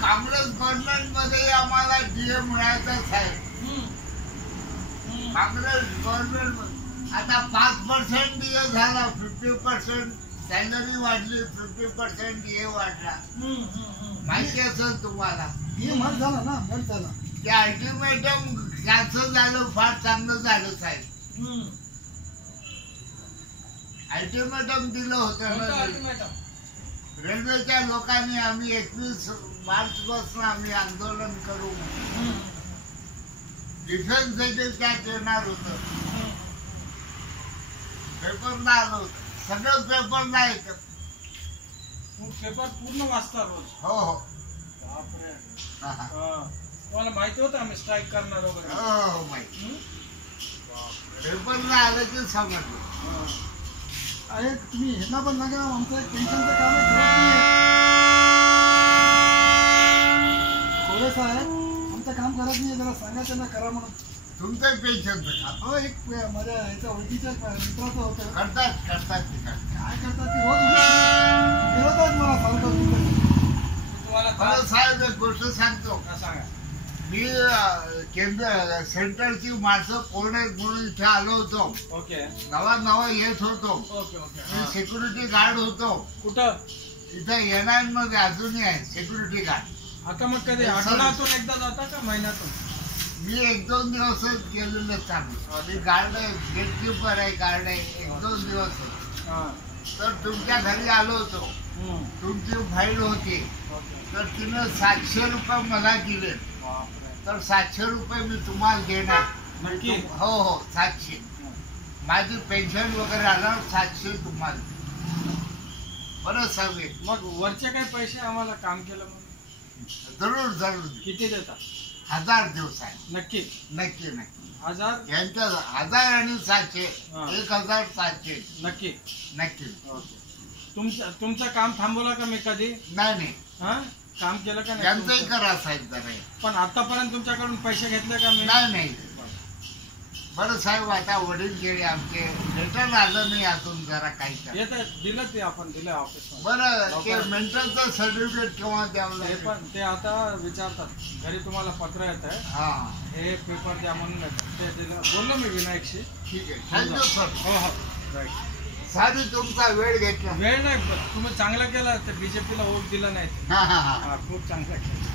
Congress government मध्ये आम्हाला DA मिळायचाच आहे. काँग्रेस गव्हर्नमेंट आता 5% डीए झाला, 50% सॅलरी वाढली, 50% डीए वाढला. माहिती असेल तुम्हाला. डीए माफ झाला ना, माफ झाला. ते अल्टिमेटम कॅन्सल झालं, फार चांगलं झालं साहेब. अल्टिमेटम दिलं होतं रेल्वेच्या लोकांनी. आम्ही 21 मार्च पासून आम्ही आंदोलन करू. डिफेन्स देखील त्यात येणार होतं. पेपरला आलं होतं, सगळं पेपरला येतं. पेपर पूर्ण वाचता रोज? हो हो. बापरे. तुम्हाला माहिती होतं आम्ही स्ट्राईक करणार वगैरे? हो माहिती. पेपरला आलं की समजलं. अरे तुम्ही ह्यांना पण सांगा, आमचं एक पेन्शनचं काम आहे. थोडं साहेब आमचं काम करत नाही, जरा सांगा त्यांना करा म्हणून. तुमचं पेन्शनचं काम? हो, एक माझ्या ह्याच्या ओळखीच्या मित्राचं होतं. करतात करतात. काय करतात ते रोज फिरवतात मला सांगतो. तुम्हाला साहेब एक गोष्ट सांगतो. सांगा. मी केंद्र सेंटरची माणसं कोण आहेत म्हणून इथे आलो होतो. ओके. नवा येत होतो. Okay okay. मी सिक्युरिटी गार्ड होतो. कुठं? इथं एनआयएन मध्ये अजूनही आहे सिक्युरिटी गार्ड. आता मग कधी आठवड्यातून एकदा जाता का महिन्यातून? मी 1-2 दिवसच गेलेलो चालू. मी गार्ड आहे, गेटकीपर आहे, गार्ड आहे. 1-2 दिवस. तर तुमच्या घरी आलो होतो. तुमची फाईल होती. तर तिने 700 रुपये मला दिले. तर 700 रुपये मी तुम्हाला देणार. हो हो 700. माझी पेन्शन वगैरे आल्यावर 700 तुम्हाला. बरं सांगेल. मग वरचे काही पैसे आम्हाला काम केलं मग? जरूर जरूर. किती देता? 1000 दिवस आहे. नक्की नक्की नक्की. 1000? यांच्या 1000 आणि 700 1700. नक्की नक्की. तुमचं काम थांबवलं का मी कधी? नाही. काम केलं का यांचंही नाही? करा साहेब जरा. पण आतापर्यंत तुमच्याकडून पैसे घेतले का मी? नाही. बरं साहेब, आता वडील गेले आमचे, लेटर आलं नाही अजून. जरा काही करा. दिलं ते आपण दिलं ऑफिस. बरं ते मेंटलचं सर्टिफिकेट केव्हा द्यावं ते लागेल? पण ते आता विचारतात घरी. तुम्हाला पत्र येत आहे, हा हे पेपर द्या म्हणून ते दिलं. बोललो मी विनायकशी. ठीक आहे. Thank you sir. हो हो राईट. साधी तुमचा वेळ घेतला. वेळ नाही, तुम्ही चांगलं केलं. ते बीजेपीला वोट दिला नाही. हा. खूप चांगलं केलं.